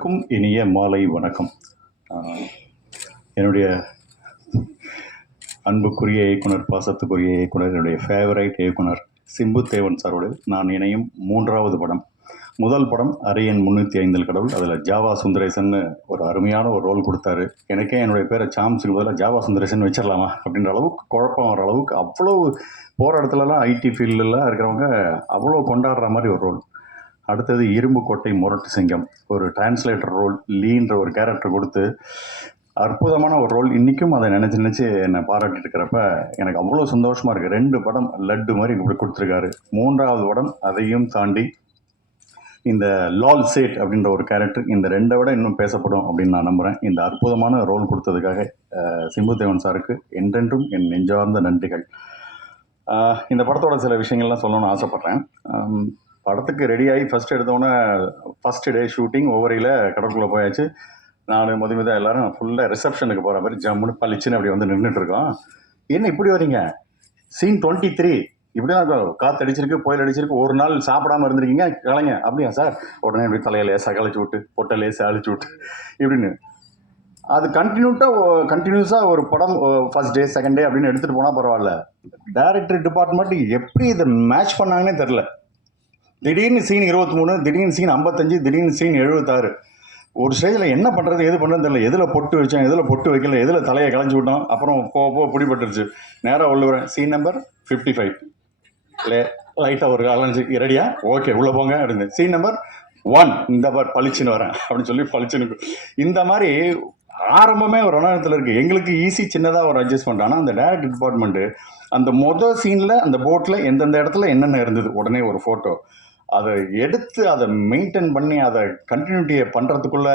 இனிய மாலை வணக்கம். என்னுடைய அன்புக்குரிய இயக்குனர், பாசத்துக்குரிய இயக்குனர், என்னுடைய ஃபேவரைட் இயக்குனர் சிம்பு தேவன் சாரோடு நான் இணையும் 3வது படம். முதல் படம் அரியன் 305 கடவுள். அதில் ஜாவா சுந்தரேசன்னு ஒரு அருமையான ஒரு ரோல் கொடுத்தாரு. எனக்கே என்னுடைய பேரை சாம்ஸுக்கு பதிலாக ஜாவா சுந்தரேசன் வச்சிடலாமா அப்படின்ற அளவுக்கு குழப்பம் வர அளவுக்கு அவ்வளோ போகிற இடத்துலலாம் ஐடி ஃபீல்டெலாம் இருக்கிறவங்க அவ்வளோ கொண்டாடுற மாதிரி ஒரு ரோல். அடுத்தது இரும்பு கோட்டை முரட்டு சிங்கம், ஒரு டிரான்ஸ்லேட்டர் ரோல், லீன்ற ஒரு கேரக்டர் கொடுத்து அற்புதமான ஒரு ரோல். இன்றைக்கும் அதை நினச்சி என்னை பாராட்டிட்டு இருக்கிறப்ப எனக்கு அவ்வளோ சந்தோஷமாக இருக்குது. 2 படம் லட்டு மாதிரி இப்படி கொடுத்துருக்காரு. 3வது படம் அதையும் தாண்டி இந்த லால் சேட் அப்படின்ற ஒரு கேரக்டர் இந்த 2 விட இன்னும் பேசப்படும் அப்படின்னு நான் நம்புகிறேன். இந்த அற்புதமான ரோல் கொடுத்ததுக்காக சிம்பு தேவன் சாருக்கு என்றென்றும் என் நெஞ்சார்ந்த நன்றிகள். இந்த படத்தோட சில விஷயங்கள்லாம் சொல்லணும்னு ஆசைப்பட்றேன். படத்துக்கு ரெடியாகி ஃபஸ்ட் எடுத்தோன்னே ஃபஸ்ட்டு டே ஷூட்டிங் ஓவரையில் கடற்குள்ளே போயாச்சு. நான் முதல் எல்லோரும் ஃபுல்லாக ரிசப்ஷனுக்கு போகிற மாதிரி ஜம்முன்னு பளிச்சுன்னு அப்படி வந்து நின்றுட்டுருக்கோம். என்ன இப்படி வரீங்க, சீன் 23 இப்படி தான் காற்று அடிச்சிருக்கு, புயல் அடிச்சிருக்கு, ஒரு நாள் சாப்பிடாமல் இருந்திருக்கீங்க, கலைங்க அப்படியா சார்? உடனே இப்படி தலையை லேசாக கழிச்சு விட்டு பொட்டை லேசாக அழிச்சு விட்டு இப்படின்னு அது கண்டினியூஸாக ஒரு படம் ஃபஸ்ட் டே செகண்ட் டே அப்படின்னு எடுத்துகிட்டு போனால் பரவாயில்ல. டைரக்டர் டிபார்ட்மெண்ட் எப்படி இதை மேட்ச் பண்ணாங்கன்னே தெரில. திடீர்னு சீன் 23, திடீர்னு சீன் 55, திடீர்னு சீன் 76. ஒரு ஸ்டேஜில் என்ன பண்ணுறது எது பண்ணுறது தெரியல. எதில் பொட்டு வச்சேன், எதில் பொட்டு வைக்கல, எதில் தலையை களைஞ்சி விட்டோம். அப்புறம் போக பிடிபட்டுருச்சு. நேராக உள்ளுறேன். சீன் நம்பர் 55 லைட்டாக ஒரு கலைஞ்சி ரெடியா, ஓகே உள்ளே போங்க அப்படின்னு. சீன் நம்பர் 1 இந்த பார் பளிச்சுன்னு வரேன் அப்படின்னு சொல்லி பளிச்சுன்னு. இந்த மாதிரி ஆரம்பமே ஒரு ரணத்தில் இருக்குது. எங்களுக்கு ஈஸி சின்னதாக ஒரு அட்ஜஸ்ட்மெண்ட். ஆனால் அந்த டைரக்டர் டிபார்ட்மெண்ட்டு அந்த மொதல் சீனில் அந்த போட்டில் எந்தெந்த இடத்துல என்னென்ன இருந்தது உடனே ஒரு ஃபோட்டோ அதை எடுத்து அதை மெயின்டைன் பண்ணி அதை கண்டினியூட்டியை பண்ணுறதுக்குள்ள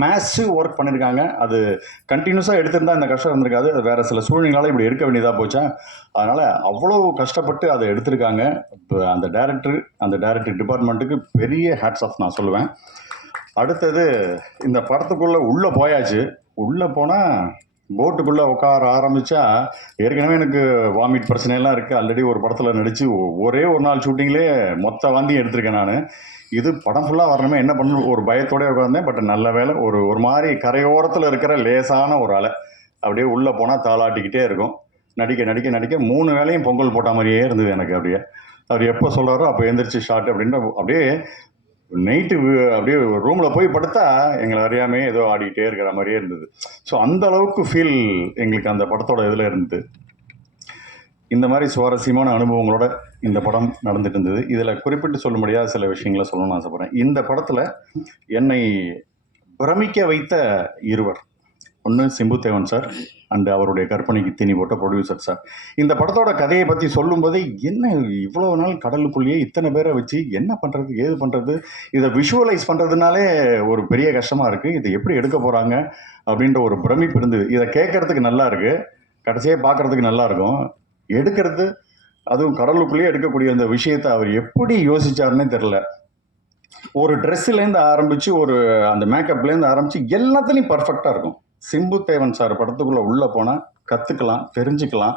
மேசிவ் ஒர்க் பண்ணியிருக்காங்க. அது கண்டினியூஸாக எடுத்திருந்தால் இந்த கஷ்டம் இருந்திருக்காது. அது வேறு சில சூழ்நிலைகளால் இப்படி எடுக்க வேண்டியதாக போச்சா. அதனால் அவ்வளோ கஷ்டப்பட்டு அதை எடுத்திருக்காங்க. இப்போ அந்த டைரக்டர் டிபார்ட்மெண்ட்டுக்கு பெரிய ஹேட்ஸ் ஆஃப் நான் சொல்லுவேன். அடுத்தது இந்த படத்துக்குள்ளே உள்ளே போயாச்சு. உள்ளே போனால் போட்டுக்குள்ளே உட்கார ஆரம்பித்தா ஏற்கனவே எனக்கு வாமிட் பிரச்சனையெல்லாம் இருக்குது. ஆல்ரெடி ஒரு படத்தில் நடித்து ஒரே ஒரு நாள் ஷூட்டிங்லேயே மொத்த வாந்தியும் எடுத்திருக்கேன் நான். இது படம் ஃபுல்லாக வரணுமே என்ன பண்ணணும் ஒரு பயத்தோடய உட்காந்தேன். பட் நல்ல வேலை ஒரு மாதிரி கரையோரத்தில் இருக்கிற லேசான ஒரு அலை அப்படியே உள்ளே போனால் தாளாட்டிக்கிட்டே இருக்கும். நடிக்க 3 வேளையும் பொங்கல் போட்ட மாதிரியே இருந்தது எனக்கு. அவர் எப்போ சொல்கிறாரோ அப்போ எழுந்திரிச்சு ஷார்ட் அப்படின்ற அப்படியே நைட்டு அப்படியே ரூமில் போய் படுத்தா எங்களை அறியாமே ஏதோ ஆடிக்கிட்டே இருக்கிற மாதிரியே இருந்தது. ஸோ அந்த அளவுக்கு ஃபீல் எங்களுக்கு அந்த படத்தோட இதில் இருந்தது. இந்த மாதிரி சுவாரஸ்யமான அனுபவங்களோட இந்த படம் நடந்துட்டு இருந்தது. இதில் குறிப்பிட்டு சொல்ல முடியாத சில விஷயங்களை சொல்லணும்னு ஆசைப்பட்றேன். இந்த படத்தில் என்னை பிரமிக்க வைத்த இருவர், ஒன்று சிம்பு தேவன் சார் அண்டு அவருடைய கற்பனைக்கு தீனி போட்ட ப்ரொடியூசர் சார். இந்த படத்தோட கதையை பற்றி சொல்லும்போதே என்ன இவ்வளோ நாள் கடலுக்குள்ளேயே இத்தனை பேரை வச்சு என்ன பண்ணுறது ஏது பண்ணுறது, இதை விஷுவலைஸ் பண்ணுறதுனாலே ஒரு பெரிய கஷ்டமாக இருக்குது. இதை எப்படி எடுக்க போகிறாங்க அப்படின்ற ஒரு பிரமிப்பு இருந்தது. இதை கேட்குறதுக்கு நல்லா இருக்குது, கடைசியாக பார்க்குறதுக்கு நல்லாயிருக்கும். எடுக்கிறது அதுவும் கடலுக்குள்ளேயே எடுக்கக்கூடிய அந்த விஷயத்தை அவர் எப்படி யோசிச்சாருன்னே தெரில. ஒரு ட்ரெஸ்ஸுலேருந்து ஆரம்பித்து ஒரு அந்த மேக்கப்லேருந்து ஆரம்பித்து எல்லாத்துலேயும் பர்ஃபெக்டாக இருக்கும். சிம்பு தேவன் சார் படத்துக்குள்ளே உள்ளே போனால் கற்றுக்கலாம், தெரிஞ்சுக்கலாம்,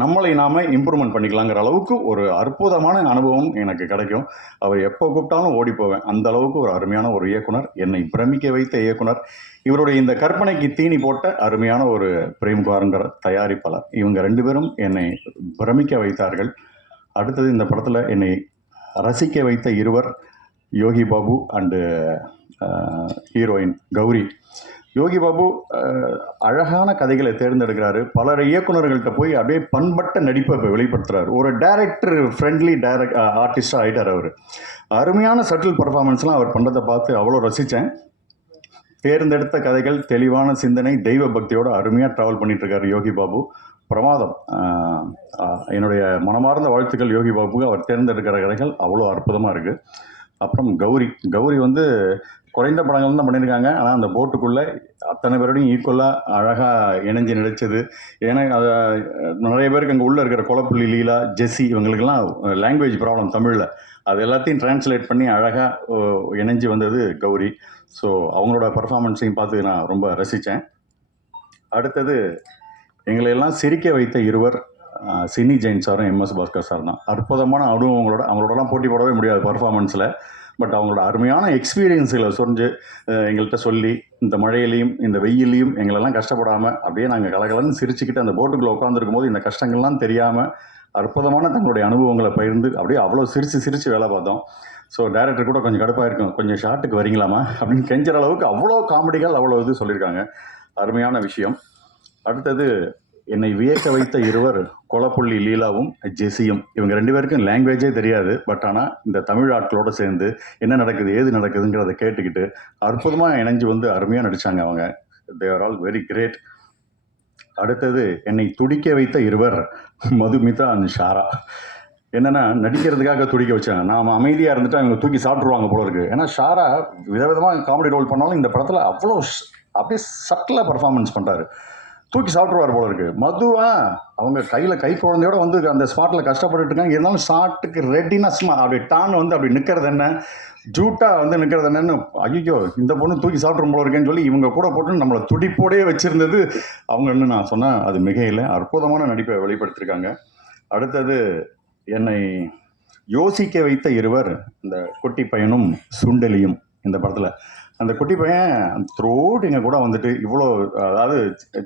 நம்மளை நாம் இம்ப்ரூவ்மெண்ட் பண்ணிக்கலாங்கிற அளவுக்கு ஒரு அற்புதமான அனுபவம் எனக்கு கிடைக்கும். அவர் எப்போ கூப்பிட்டாலும் ஓடி போவேன். அந்த அளவுக்கு ஒரு அருமையான ஒரு இயக்குனர், என்னை பிரமிக்க வைத்த இயக்குனர். இவருடைய இந்த கற்பனைக்கு தீனி போட்ட அருமையான ஒரு பிரேம்குமார்ங்கிற தயாரிப்பாளர். இவங்க 2 பேரும் என்னை பிரமிக்க வைத்தார்கள். அடுத்தது இந்த படத்தில் என்னை ரசிக்க வைத்த இருவர், யோகி பாபு அண்டு ஹீரோயின் கௌரி. யோகி பாபு அழகான கதைகளை தேர்ந்தெடுக்கிறாரு. பலர் இயக்குநர்கள்ட்ட போய் அப்படியே பண்பட்ட நடிப்பை இப்போ வெளிப்படுத்துகிறார். ஒரு டைரக்டர் ஃப்ரெண்ட்லி ஆர்டிஸ்டாக ஆகிட்டார் அவர். அருமையான சட்டில் பர்ஃபார்மன்ஸ்லாம் அவர் பண்ணுறதை பார்த்து அவ்வளோ ரசித்தேன். தேர்ந்தெடுத்த கதைகள், தெளிவான சிந்தனை, தெய்வ பக்தியோடு அருமையாக ட்ராவல் பண்ணிகிட்ருக்காரு யோகி பாபு. பிரமாதம். என்னுடைய மனமார்ந்த வாழ்த்துக்கள் யோகி பாபுக்கு. அவர் தேர்ந்தெடுக்கிற கதைகள் அவ்வளோ அற்புதமாக இருக்குது. அப்புறம் கௌரி வந்து குறைந்த படங்கள் தான் பண்ணியிருக்காங்க. ஆனால் அந்த போட்டுக்குள்ளே அத்தனை பேரோடையும் ஈக்குவலாக அழகாக இணைஞ்சு நடித்தது. ஏன்னா அதை நிறைய பேருக்கு அங்கே உள்ளே இருக்கிற கொலப்புள்ளி லீலா, ஜெஸ்ஸி இவங்களுக்கெல்லாம் லாங்குவேஜ் ப்ராப்ளம் தமிழில், அது எல்லாத்தையும் டிரான்ஸ்லேட் பண்ணி அழகாக இணைஞ்சு வந்தது கௌரி. ஸோ அவங்களோட பர்ஃபார்மன்ஸையும் பார்த்து நான் ரொம்ப ரசித்தேன். அடுத்தது எங்களையெல்லாம் சிரிக்க வைத்த இருவர், சினி ஜெயின் சாரும் எம்எஸ் பாஸ்கர் சார் தான். அற்புதமான அனுபவங்களோட அவங்களோடலாம் போட்டி போடவே முடியாது பர்ஃபார்மன்ஸில். பட் அவங்களோட அருமையான எக்ஸ்பீரியன்ஸுகளை சொரிஞ்சு எங்கள்கிட்ட சொல்லி இந்த மழையிலையும் இந்த வெயிலையும் எங்களெல்லாம் கஷ்டப்படாமல் அப்படியே நாங்கள் கலகலன்னு சிரிச்சுக்கிட்டு அந்த போட்டுக்குள்ளே உட்காந்துருக்கும் போது இந்த கஷ்டங்கள்லாம் தெரியாமல் அற்புதமான தங்களுடைய அனுபவங்களை பகிர்ந்து அப்படியே அவ்வளோ சிரித்து வேலை பார்த்தோம். ஸோ டைரக்டர் கூட கொஞ்சம் கடுப்பாக இருக்கும், கொஞ்சம் ஷார்ட்டுக்கு வரீங்களாமா அப்படின்னு கெஞ்சுற அளவுக்கு அவ்வளோ காமெடிகள் அவ்வளோ இது சொல்லியிருக்காங்க. அருமையான விஷயம். அடுத்தது என்னை வியக்க வைத்த இருவர் கொலப்புள்ளி லீலாவும் ஜெஸியும். இவங்க 2 பேருக்கும் லாங்குவேஜே தெரியாது. பட் ஆனால் இந்த தமிழ் ஆட்களோடு சேர்ந்து என்ன நடக்குது ஏது நடக்குதுங்கிறத கேட்டுக்கிட்டு அற்புதமாக இணைஞ்சு வந்து அருமையாக நடித்தாங்க அவங்க. They are all very great. அடுத்தது என்னை துடிக்க வைத்த இருவர் மதுமிதா அண்ட் ஷாரா. என்னென்னா நடிக்கிறதுக்காக துடிக்க வச்சாங்க. நாம் அமைதியாக இருந்துட்டு அவங்க தூக்கி சாப்பிட்ருவாங்க போல இருக்குது. ஏன்னா ஷாரா விதவிதமாக காமெடி ரோல் பண்ணாலும் இந்த படத்தில் அவ்வளோ அப்படியே சட்டிலாக பர்ஃபார்மன்ஸ் பண்ணுறாரு. தூக்கி சாப்பிட்ருவார் போல இருக்குது. மதுவா அவங்க கையில் கை குழந்தையோட வந்து அந்த ஸ்பாட்டில் கஷ்டப்பட்டுட்டு இருக்காங்க. இருந்தாலும் ஷாட்டுக்கு ரெடினஸ்மாக அப்படி டான் வந்து அப்படி நிற்கிறது என்ன, ஜூட்டாக வந்து நிற்கிறது என்னன்னு, ஐயோ இந்த பொண்ணு தூக்கி சாப்பிட்ரும் போல இருக்கேன்னு சொல்லி இவங்க கூட போட்டு நம்மளை துடிப்போடையே வச்சுருந்தது அவங்கன்னு நான் சொன்னேன். அது மிகையில் அற்புதமான நடிப்பை வெளிப்படுத்தியிருக்காங்க. அடுத்தது என்னை யோசிக்க வைத்த இருவர் இந்த குட்டி பையனும் சுண்டலியும். இந்த படத்தில் அந்த குட்டி பையன் த்ரோட் எங்கள் கூட வந்துட்டு இவ்வளோ, அதாவது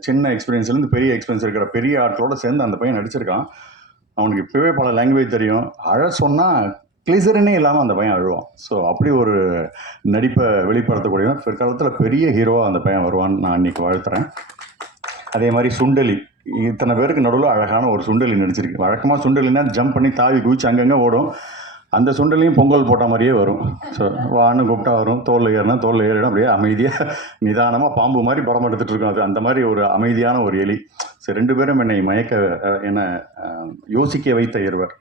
சின்ன எக்ஸ்பீரியன்ஸ்லேருந்து பெரிய எக்ஸ்பீரியன்ஸ் இருக்கிற பெரிய ஆட்களோடு சேர்ந்து அந்த பையன் நடிச்சிருக்கான். அவனுக்கு இப்போவே பல லாங்குவேஜ் தெரியும். அழ சொன்னால் கிளிசரினே இல்லாமல் அந்த பையன் அழுவான். ஸோ அப்படி ஒரு நடிப்பை வெளிப்படுத்தக்கூடியவன். பிற்காலத்தில் பெரிய ஹீரோவாக அந்த பையன் வருவான்னு நான் இன்றைக்கி வாழ்த்துறேன். அதே மாதிரி சுண்டலி, இத்தனை பேருக்கு நடுவில் அழகான ஒரு சுண்டலி நடிச்சிருக்கு. வழக்கமாக சுண்டலினா ஜம்ப் பண்ணி தாவி குதிச்சு அங்கங்கே ஓடும். அந்த சுண்டலையும் பொங்கல் போட்ட மாதிரியே வரும். ஸோ வான்னு கூப்பிட்டா வரும், தோலில் ஏறினா தோலில் ஏறிடும். அப்படியே அமைதியாக நிதானமாக பாம்பு மாதிரி படம் எடுத்துகிட்டு இருக்கோம். அது அந்த மாதிரி ஒரு அமைதியான ஒரு எலி. ஸோ 2 பேரும் என்னை யோசிக்க வைத்த இருவர்.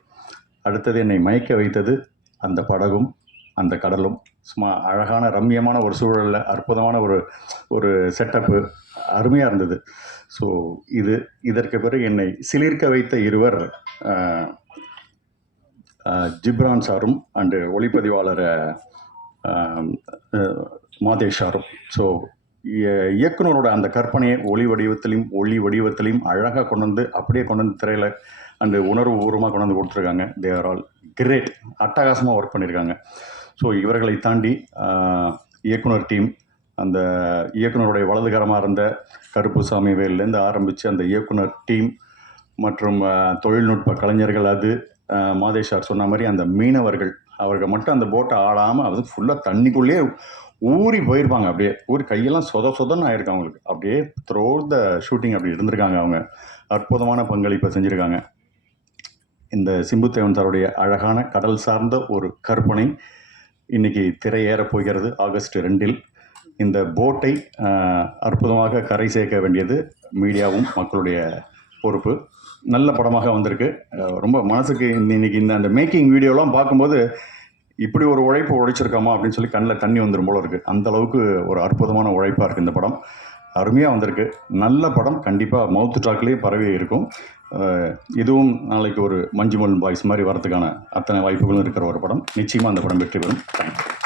அடுத்தது என்னை மயக்க வைத்தது அந்த படகும் அந்த கடலும். சும்மா அழகான ரம்மியமான ஒரு சூழலில் அற்புதமான ஒரு செட்டப்பு அருமையாக இருந்தது. ஸோ இதற்கு பிறகு என்னை சிலிர்க்க வைத்த இருவர் ஜிப்ரான் சாரும் அண்டு ஒளிப்பதிவாளர் மாதேஷ் சாரும். ஸோ இயக்குனரோட அந்த கற்பனையை ஒளி வடிவத்திலையும் அழகாக அப்படியே கொண்டு வந்து திரையில் அண்டு உணர்வு பூர்வமாக கொண்டு வந்து கொடுத்துருக்காங்க. They are all great. அட்டகாசமாக ஒர்க் பண்ணியிருக்காங்க. ஸோ இவர்களை தாண்டி இயக்குனர் டீம், அந்த இயக்குனருடைய வலதுகரமாக இருந்த கருப்புசாமி வேல்லேருந்து ஆரம்பித்து அந்த இயக்குனர் டீம் மற்றும் தொழில்நுட்ப கலைஞர்கள், அது மாதேஷ் சார் சொன்ன மாதிரி அந்த மீனவர்கள், அவர்கள் மட்டும் அந்த போட்டை ஆடாமல் அது ஃபுல்லாக தண்ணிக்குள்ளேயே ஊறி போயிருப்பாங்க. அப்படியே ஊறி கையெல்லாம் சொதன்னு ஆயிருக்கும் அவங்களுக்கு. அப்படியே த்ரூ த ஷூட்டிங் அப்படி இருந்திருக்காங்க. அவங்க அற்புதமான பங்களிப்பை செஞ்சுருக்காங்க. இந்த சிம்புத்தேவன் சாருடைய அழகான கடல் சார்ந்த ஒரு கற்பனை இன்றைக்கி திரையேறப் போகிறது ஆகஸ்ட் 2. இந்த போட்டை அற்புதமாக கரை சேர்க்க வேண்டியது மீடியாவும் மக்களுடைய பொறுப்பு. நல்ல படமாக வந்திருக்கு. ரொம்ப மனசுக்கு இன்றைக்கி அந்த மேக்கிங் வீடியோலாம் பார்க்கும்போது இப்படி ஒரு உழைப்பு உழைச்சிருக்காமா அப்படின்னு சொல்லி கண்ணில் தண்ணி வந்துடும் போல இருக்குது. அந்தளவுக்கு ஒரு அற்புதமான உழைப்பாக இருக்குது இந்த படம். அருமையாக வந்திருக்கு. நல்ல படம். கண்டிப்பாக மவுத் டாக்லேயே பரவி இருக்கும். இதுவும் நாளைக்கு ஒரு மஞ்சுமல் பாய்ஸ் மாதிரி வரதுக்கான அத்தனை வாய்ப்புகளும் இருக்கிற ஒரு படம். நிச்சயமாக அந்த படம் வெற்றி பெறும். தேங்க்யூ.